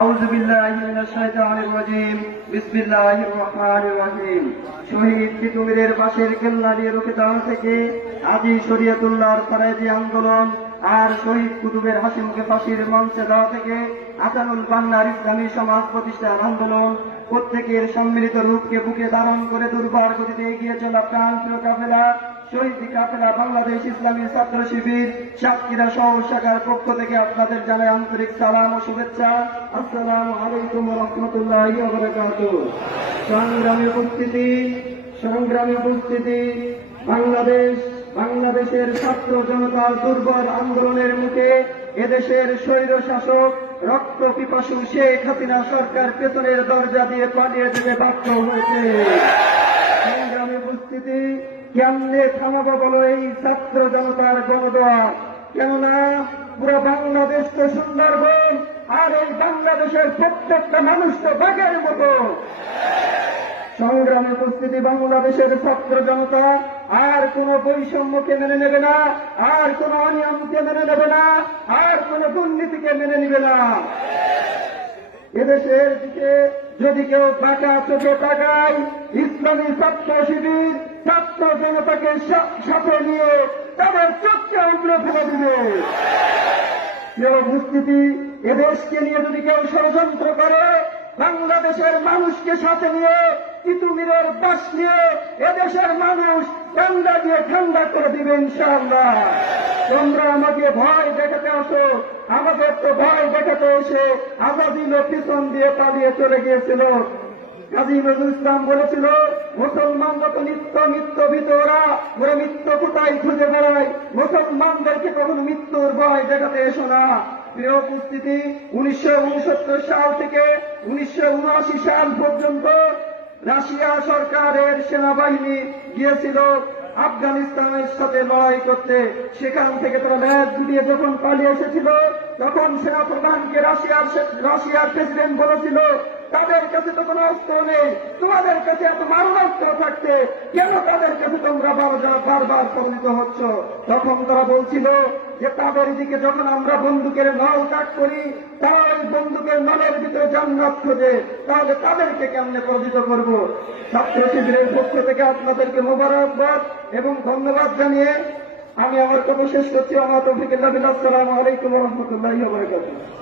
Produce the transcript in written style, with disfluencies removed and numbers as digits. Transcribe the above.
أعوذ بالله من الشيطان الرجيم بسم الله الرحمن الرحيم শহীদ তিতুমিরের পাশের কেল্লা দিয়ে রুখেদান থেকে আজি শরীয়তুল্লাহর ফরজি আন্দোলন আর শহীদ কুতুবের হাসিমকে ফাঁসির মঞ্চে দেওয়া থেকে আসানুল বান্নার ইসলামী সমাজ প্রতিষ্ঠার আন্দোলন প্রত্যেকের সম্মিলিত রূপকে বুকে ধারণ করে দুর্বার গতিতে এগিয়ে চলা প্রাণপ্রিয় কাফেলা শহীদ কাফেলা বাংলাদেশ ইসলামী ছাত্র শিবির সাতক্ষীরা শহর শাখার পক্ষ থেকে আপনাদের জানাই আন্তরিক সালাম ও শুভেচ্ছা। আসসালামু আলাইকুম ওয়া রাহমাতুল্লাহি ওয়া বারাকাতুহু। সংগ্রামী উপস্থিতি বাংলাদেশের ছাত্র জনতার দুর্বল আন্দোলনের মুখে এদেশের স্বৈর শাসক রক্ত পিপাসু শেখ হাসিনা সরকার পেছনের দরজা দিয়ে পালিয়ে যেতে বাধ্য হয়েছে। সংগ্রামী উপস্থিতি, কেমনে থামাবো বলো এই ছাত্র জনতার গণদোয়া? কেননা পুরো বাংলাদেশ তো সুন্দরবন, আর এই বাংলাদেশের প্রত্যেকটা মানুষ তো বাঘের মতো। সংগ্রামী উপস্থিতি, বাংলাদেশের ছাত্র জনতা আর কোন বৈষম্যকে মেনে নেবে না, আর কোন অনিয়মকে মেনে নেবে না, আর কোন দুর্নীতিকে মেনে নেবে না। এদেশের দিকে যদি কেউ বাঁকা চোখে তাকায়, ইসলামী ছাত্র শিবির ছাত্র জনতাকে সাথে নিয়ে তাদের চোখকে উগড়ে ফেলে দিবে। কেউ উপস্থিতি, এদেশকে নিয়ে যদি কেউ ষড়যন্ত্র করে, বাংলাদেশের মানুষকে সাথে নিয়ে তিতুমিরের বাস নিয়ে এদেশের মানুষ ঠান্ডা দিয়ে ঠান্ডা করে দিবে ইনশাআল্লাহ। তোমরা আমাকে ভয় দেখাতে আসো, আমাদের তো ভয় দেখাতে এসে আজাদিল পিছন দিয়ে পালিয়ে চলে গিয়েছিল। কাজী নজরুল ইসলাম বলেছিল, মুসলমানরা তো নিত্য ভিতরা ওরা মৃত্যু কোথায় খুঁজে বেড়ায়, মুসলমানদেরকে কখনো মৃত্যুর ভয় দেখাতে এসো না। প্রিয় উপস্থিতি, 1969 সাল থেকে 1979 সাল পর্যন্ত রাশিয়া সরকারের সেনাবাহিনী গিয়েছিল আফগানিস্তানের সাথে লড়াই করতে। সেখান থেকে তারা ম্যাচ জুড়িয়ে যখন পালিয়ে এসেছিল, তখন সেনাপ্রধানকে রাশিয়ার প্রেসিডেন্ট বলেছিল, তাদের কাছে তো কোনো অস্ত্র নেই, তোমাদের কাছে এত মারণাস্ত্র থাকতে কেন তাদের কাছে তোমরা বারবার পরিণত হচ্ছ? তখন তারা বলছিল যে তাদের দিকে যখন আমরা বন্দুকের নল কাট করি, তারা ওই বন্দুকের নলের ভিতরে জান্নাত খোঁজে, তাহলে তাদেরকে কেমনে পরাজিত করব? ছাত্র শিবিরের পক্ষ থেকে আপনাদেরকে মোবারকবাদ এবং ধন্যবাদ জানিয়ে আমি আমার কথা শেষ করছি। আমার তৌফিক ইল্লা বিল্লাহ। আসসালামু আলাইকুম ওয়া রাহমাতুল্লাহি ওয়া বারাকাতুহু।